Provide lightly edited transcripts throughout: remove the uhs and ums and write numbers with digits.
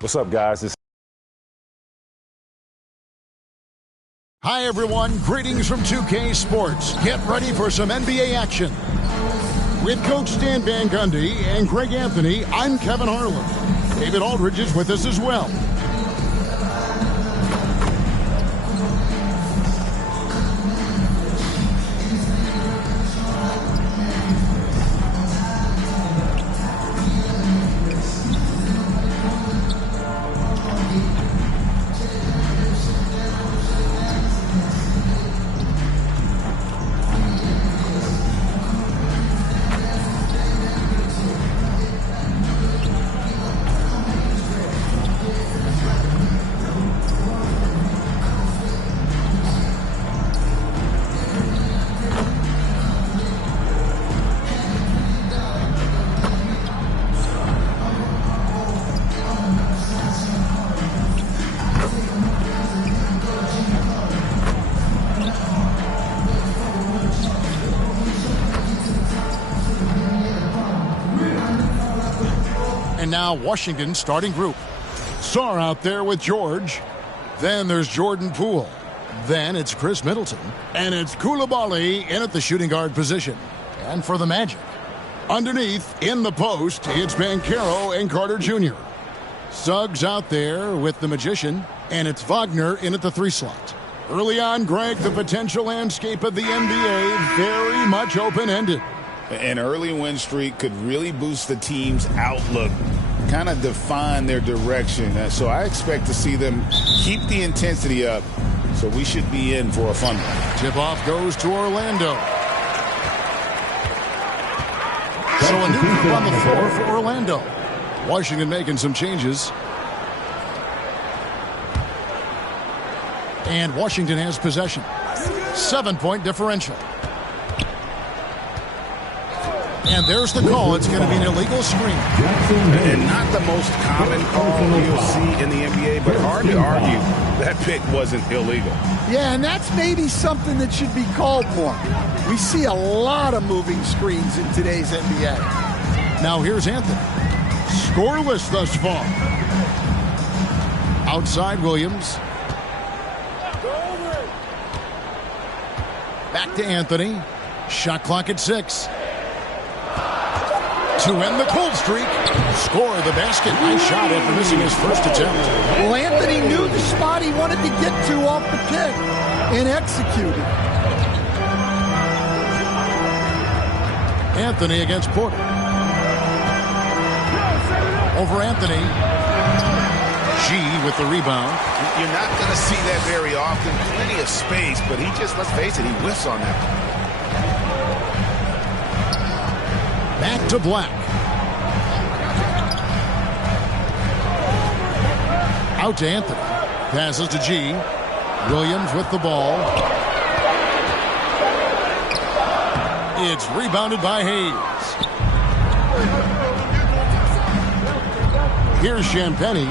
What's up, guys? Hi, everyone. Greetings from 2K Sports. Get ready for some NBA action. With Coach Stan Van Gundy and Greg Anthony, I'm Kevin Harlan. David Aldridge is with us as well. And now Washington starting group. Sarr out there with George. Then there's Jordan Poole. Then it's Chris Middleton. And it's Koulibaly in at the shooting guard position. And for the Magic, underneath in the post, it's Banchero and Carter Jr. Suggs out there with the Magician. And it's Wagner in at the 3 slot. Early on, Greg, the potential landscape of the NBA very much open-ended. An early win streak could really boost the team's outlook, kind of define their direction. So I expect to see them keep the intensity up, so we should be in for a fun one. Tip-off goes to Orlando. So a new group on the floor for Orlando. Washington making some changes. And Washington has possession. 7-point differential. And there's the call. It's going to be an illegal screen. And not the most common call you'll see in the NBA, but hard to argue that pick wasn't illegal. Yeah, and that's maybe something that should be called more. We see a lot of moving screens in today's NBA. Now here's Anthony. Scoreless thus far. Outside Williams. Back to Anthony. Shot clock at 6. To end the cold streak, score the basket. Nice shot after missing his first attempt. Well, Anthony knew the spot he wanted to get to off the pick and executed. Anthony against Porter. Over Anthony. G with the rebound. You're not going to see that very often. Plenty of space, but he just, let's face it, he whiffs on that. Back to Black. Out to Anthony. Passes to G. Williams with the ball. It's rebounded by Hayes. Here's Champagny.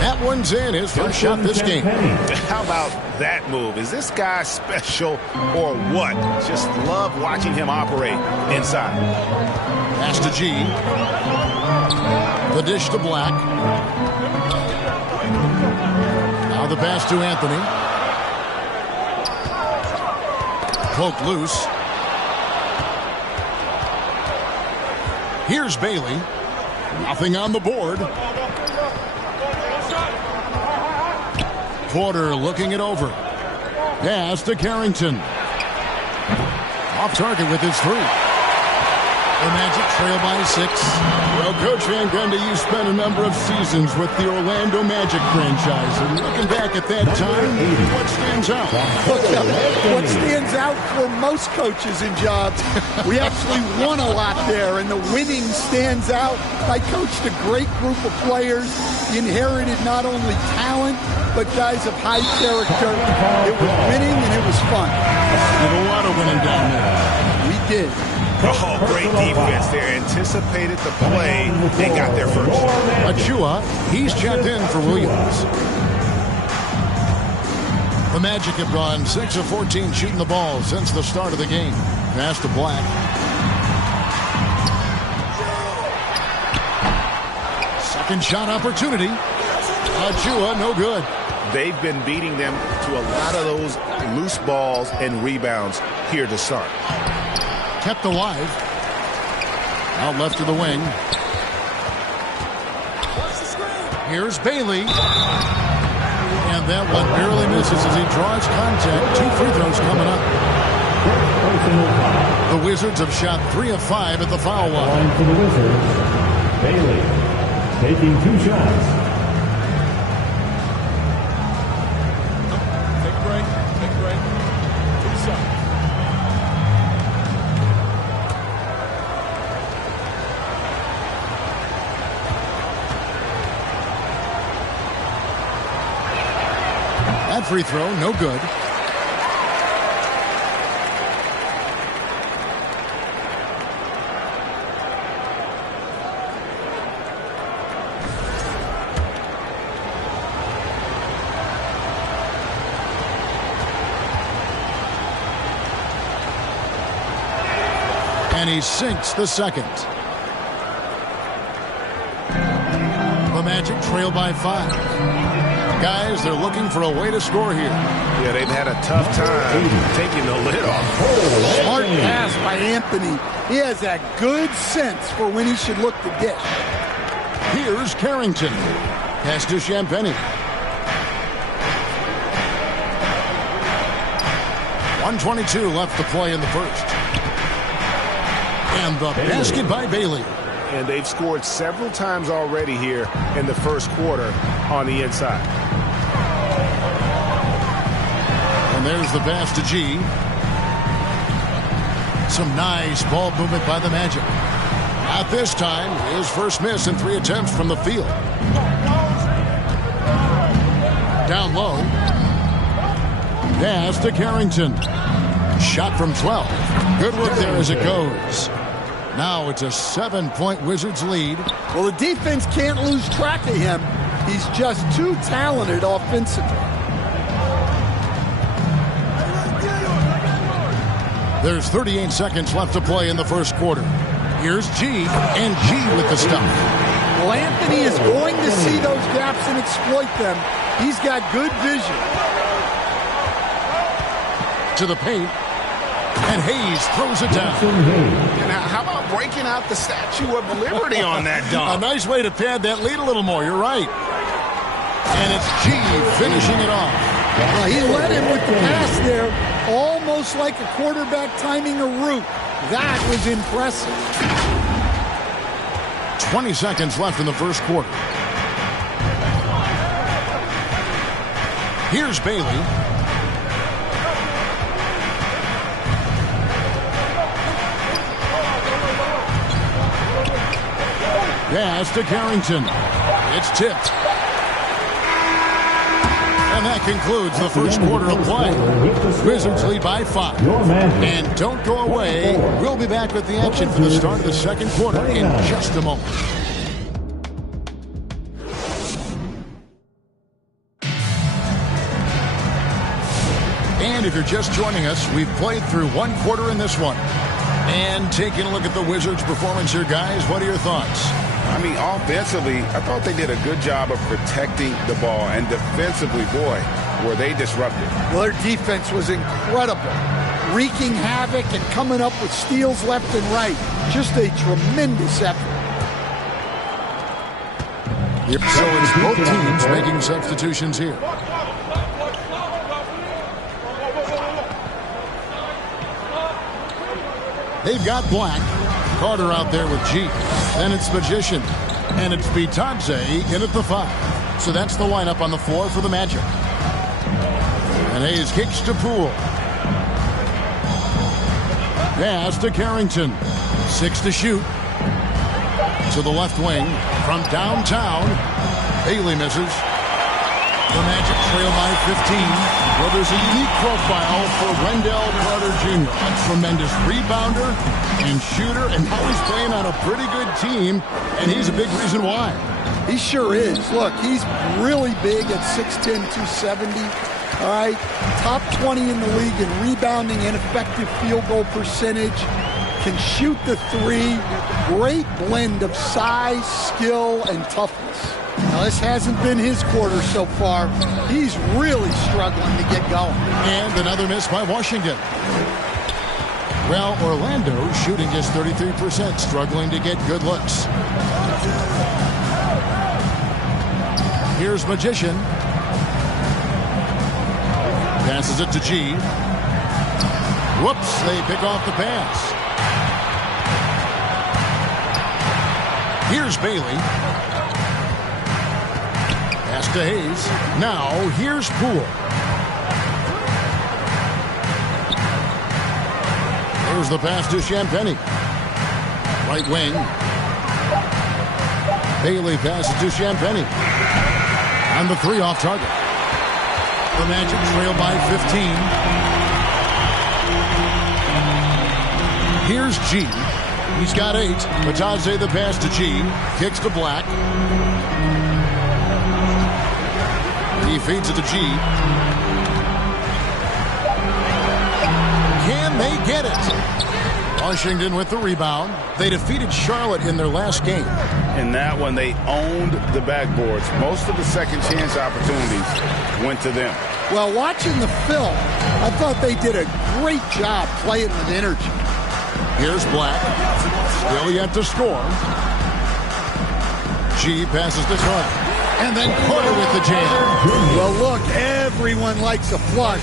That one's in. His first shot this game. How about that move? Is this guy special or what? Just love watching him operate inside. Pass to G. The dish to Black. Now the pass to Anthony. Poked loose. Here's Bailey. Nothing on the board. Porter looking it over. Pass to Carrington. Off target with his 3. The Magic trail by 6. Well, Coach Van Gundy, you spent a number of seasons with the Orlando Magic franchise. And looking back at that time, what stands out? What stands out for most coaches and jobs, we actually won a lot there, and the winning stands out. I coached a great group of players, inherited not only talent, but guys of high character. It was winning, and it was fun. Did a lot of winning down there. We did. Oh, great defense there. Anticipated the play and got there first. Achua, he's checked in for Williams. The Magic have gone 6 of 14 shooting the ball since the start of the game. Pass to Black. Second shot opportunity. Achua, no good. They've been beating them to a lot of those loose balls and rebounds here to start. Kept alive. Out left to the wing. Here's Bailey. And that one barely misses as he draws contact. 2 free throws coming up. The Wizards have shot 3 of 5 at the foul line. For the Wizards, Bailey taking 2 shots. Take a break. Take a break. 2 shots. That free throw, no good. And he sinks the second. The Magic trail by 5. Guys, they're looking for a way to score here. Yeah, they've had a tough time taking the lid off. Smart pass by Anthony. He has that good sense for when he should look to dish. Here's Carrington. Pass to Champagny. 1:22 left to play in the first. And the basket by Bailey. And they've scored several times already here in the first quarter on the inside. And there's the pass to G. Some nice ball movement by the Magic. Not this time. His first miss in 3 attempts from the field. Down low. Pass to Carrington. Shot from 12. Good work there as it goes. Now it's a 7-point Wizards lead. Well, the defense can't lose track of him. He's just too talented offensively. There's 38 seconds left to play in the first quarter. Here's G, and G with the stuff. Well, Anthony is going to see those gaps and exploit them. He's got good vision. To the paint. And Hayes throws it down. And how about breaking out the Statue of Liberty on that dunk? A nice way to pad that lead a little more. You're right. And it's G finishing it off. Well, he led him with the pass there, almost like a quarterback timing a route. That was impressive. 20 seconds left in the first quarter. Here's Bailey. Pass to Carrington. It's tipped. And that concludes the first quarter of play. Wizards lead by 5. And don't go away. We'll be back with the action for the start of the second quarter in just a moment. And if you're just joining us, we've played through 1 quarter in this one. And taking a look at the Wizards' performance here, guys, what are your thoughts? I mean, offensively, I thought they did a good job of protecting the ball. And defensively, boy, were they disruptive. Well, their defense was incredible. Wreaking havoc and coming up with steals left and right. Just a tremendous effort. So it's both teams making substitutions here. They've got Black. Carter out there with G. Then it's Magician. And it's Bitadze in at the 5. So that's the lineup on the floor for the Magic. And Hayes kicks to Poole. Pass to Carrington. 6 to shoot. To the left wing. From downtown. Bailey misses. The Magic trail by 15. Well, there's a unique profile for Wendell Carter Jr. A tremendous rebounder and shooter, and now he's playing on a pretty good team, and he's a big reason why. He sure is. Look, he's really big at 6'10", 270. All right, top 20 in the league in rebounding and effective field goal percentage. can shoot the three. Great blend of size, skill, and toughness. Now, this hasn't been his quarter so far. He's really struggling to get going. And another miss by Washington. Well, Orlando shooting just 33%, struggling to get good looks. Here's Magician. Passes it to G. Whoops, they pick off the pass. Here's Bailey. Pass to Hayes. Now, here's Poole. Here's the pass to Champagny. Right wing. Bailey passes to Champagny. And the three off target. The Magic trail by 15. Here's G. He's got 8. Batadze the pass to G. Kicks to Black. He feeds it to G. Can they get it? Washington with the rebound. They defeated Charlotte in their last game. In that one, they owned the backboards. Most of the second chance opportunities went to them. Well, watching the film, I thought they did a great job playing with energy. Here's Black. Still yet to score. G passes to Carter. And then Carter with the jam. Well, look, everyone likes a flush.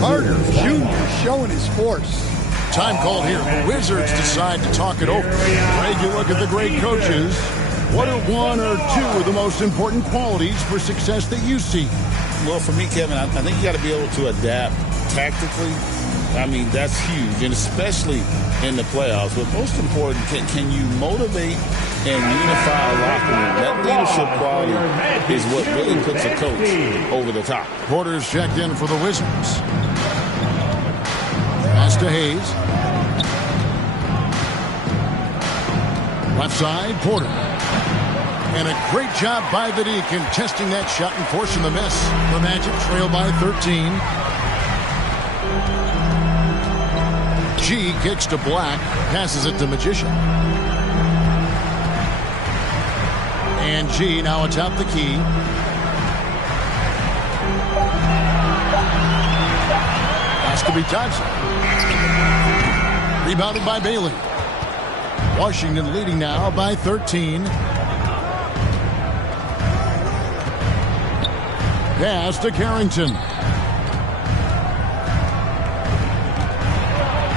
Carter Jr. showing his force. Time called here. The Wizards decide to talk it over. Greg, you look at the great coaches. What are one or two of the most important qualities for success that you see? Well, for me, Kevin, I think you got to be able to adapt tactically. I mean, that's huge, and especially in the playoffs. But most important, can you motivate and unify a locker room? That leadership quality is what really puts a coach over the top. Porter's checked in for the Wizards. Pass to Hayes. Left side, Porter. And a great job by the D contesting that shot and forcing the miss. The Magic trail by 13. G kicks to Black, passes it to Magician. And G now atop the key. Has to be touched. Rebounded by Bailey. Washington leading now by 13. Pass to Carrington.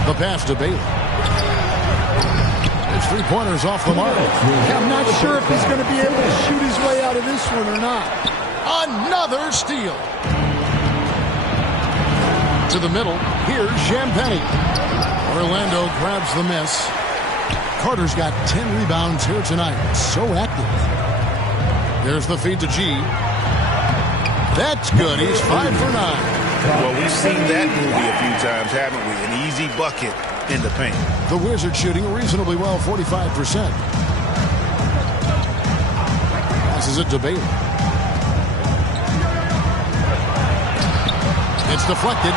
The pass to Bailey. His three-pointers off the mark. I'm not sure if he's going to be able to shoot his way out of this one or not. Another steal. To the middle. Here's Champagny. Orlando grabs the miss. Carter's got 10 rebounds here tonight. So active. There's the feed to G. That's good. He's 5 for 9. Well, we've seen that movie a few times, haven't we? An easy bucket in the paint. The Wizards shooting reasonably well, 45%. Passes it to Bailey. It's deflected.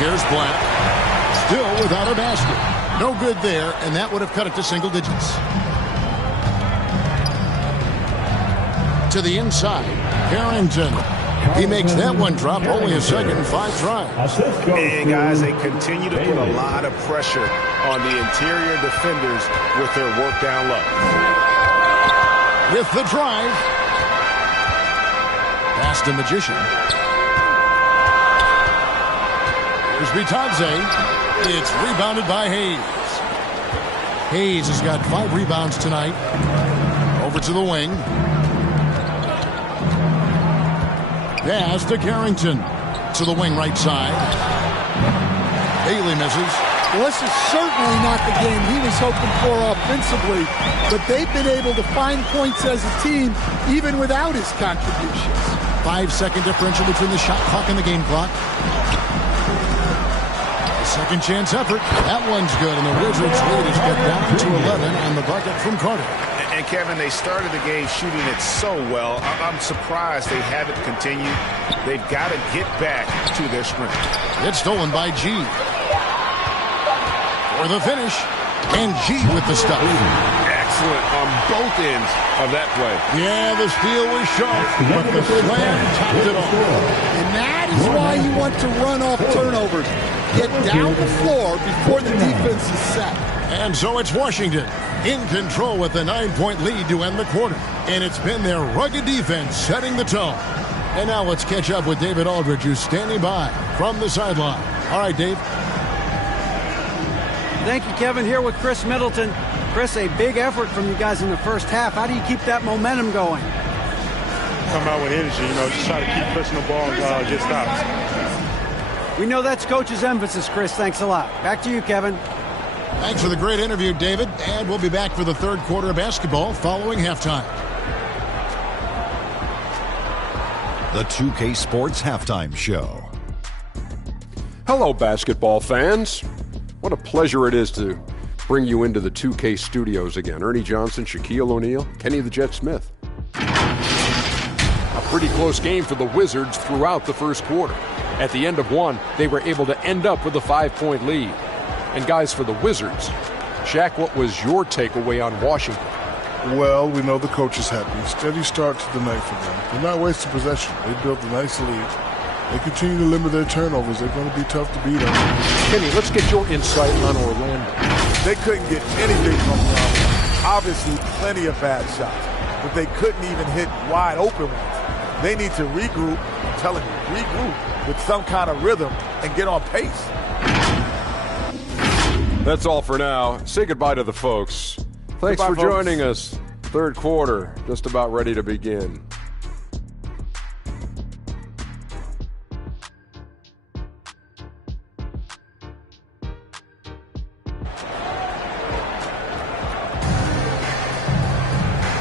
Here's Black. Still without a basket. No good there, and that would have cut it to single digits. To the inside, Carrington. He makes that one drop, only a second, 5 tries. And guys, they continue to put a lot of pressure on the interior defenders with their work down low. With the drive. Pass to Magician. Here's Batadze. It's rebounded by Hayes. Hayes has got 5 rebounds tonight. Over to the wing. Pass to Carrington. To the wing right side. Bailey misses. Well, this is certainly not the game he was hoping for offensively, but they've been able to find points as a team even without his contributions. 5-second differential between the shot clock and the game clock. A second chance effort. That one's good, and the Wizards lead is get down to 11 on the bucket from Carter. And, Kevin, they started the game shooting it so well. I'm surprised they haven't continued. They've got to get back to their strength. It's stolen by G. For the finish. And G with the stop. Excellent on both ends of that play. Yeah, the steal was sharp, but the slam topped it off. And that is why you want to run off turnovers. Get down the floor before the defense is set. And so it's Washington in control with a 9-point lead to end the quarter. And it's been their rugged defense setting the tone. And now let's catch up with David Aldridge, who's standing by from the sideline. All right, Dave. Thank you, Kevin. Here with Chris Middleton. Chris, a big effort from you guys in the first half. How do you keep that momentum going? Come out with energy, just try to keep pushing the ball and get stops. We know that's Coach's emphasis, Chris. Thanks a lot. Back to you, Kevin. Thanks for the great interview, David. And we'll be back for the third quarter of basketball following halftime. The 2K Sports Halftime Show. Hello, basketball fans. What a pleasure it is to bring you into the 2K studios again. Ernie Johnson, Shaquille O'Neal, Kenny the Jet Smith. A pretty close game for the Wizards throughout the first quarter. At the end of one, they were able to end up with a 5-point lead. And guys, for the Wizards, Shaq, what was your takeaway on Washington? Well, we know the coach is happy. Steady start to the night for them. They're not wasting possession. They built a nice lead. They continue to limit their turnovers. They're going to be tough to beat them. Kenny, let's get your insight on Orlando. They couldn't get anything from them. Obviously, plenty of bad shots, but they couldn't even hit wide open ones. They need to regroup, I'm telling you, regroup with some kind of rhythm and get on pace. That's all for now. Say goodbye to the folks. Thanks Goodbye, for folks. joining us. Third quarter, just about ready to begin.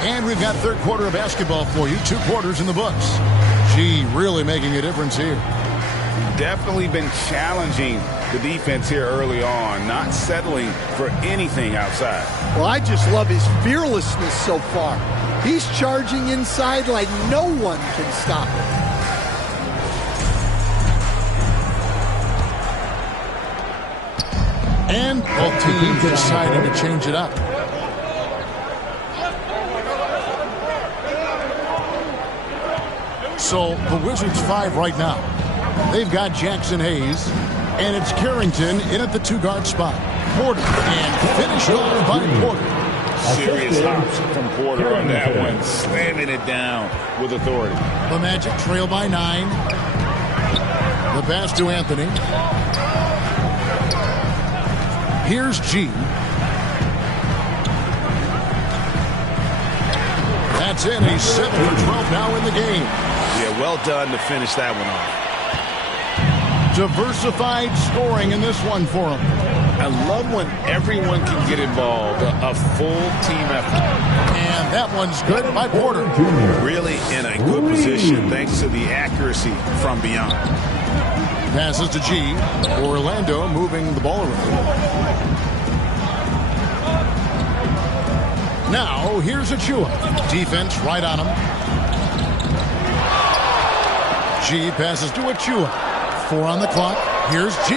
And we've got third quarter of basketball for you. 2 quarters in the books. G really making a difference here. Definitely been challenging the defense here early on, not settling for anything outside. Well, I just love his fearlessness so far. He's charging inside like no one can stop him. And both teams deciding to change it up. So the Wizards 5 right now. They've got Jackson Hayes, and it's Carrington in at the 2-guard spot. Porter, and finished off by Porter. Serious hops from Porter on that one, slamming it down with authority. The Magic trail by 9. The pass to Anthony. Here's G. That's in. He's 7 for 12 now in the game. Yeah, well done to finish that one off. Diversified scoring in this one for him. I love when everyone can get involved, a full team effort. And that one's good by Porter. Really in a good position thanks to the accuracy from beyond. Passes to G. Orlando moving the ball around. Now, here's Achua. Defense right on him. G passes to Achua. 4 on the clock. Here's G.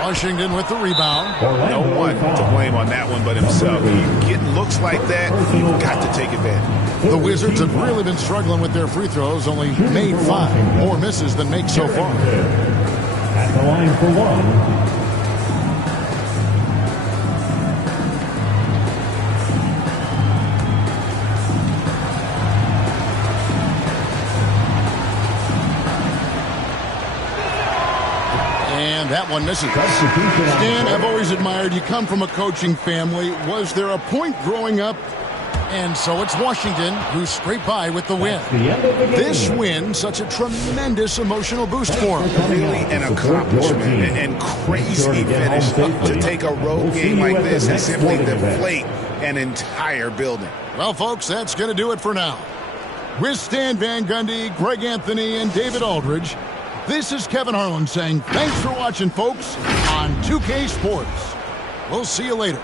Washington with the rebound. No one to blame on that one but himself. When you get looks like that, you've got to take advantage. The Wizards have really been struggling with their free throws, only made 5. More misses than makes so far. At the line for one. That one misses. Stan, I've always admired you come from a coaching family. Was there a point growing up? And so it's Washington who scraped by with the win. This win, such a tremendous emotional boost for him. Really an accomplishment and crazy finish to take a road game like this and simply deflate an entire building. Well, folks, that's going to do it for now. With Stan Van Gundy, Greg Anthony, and David Aldridge, this is Kevin Harlan saying thanks for watching, folks, on 2K Sports. We'll see you later.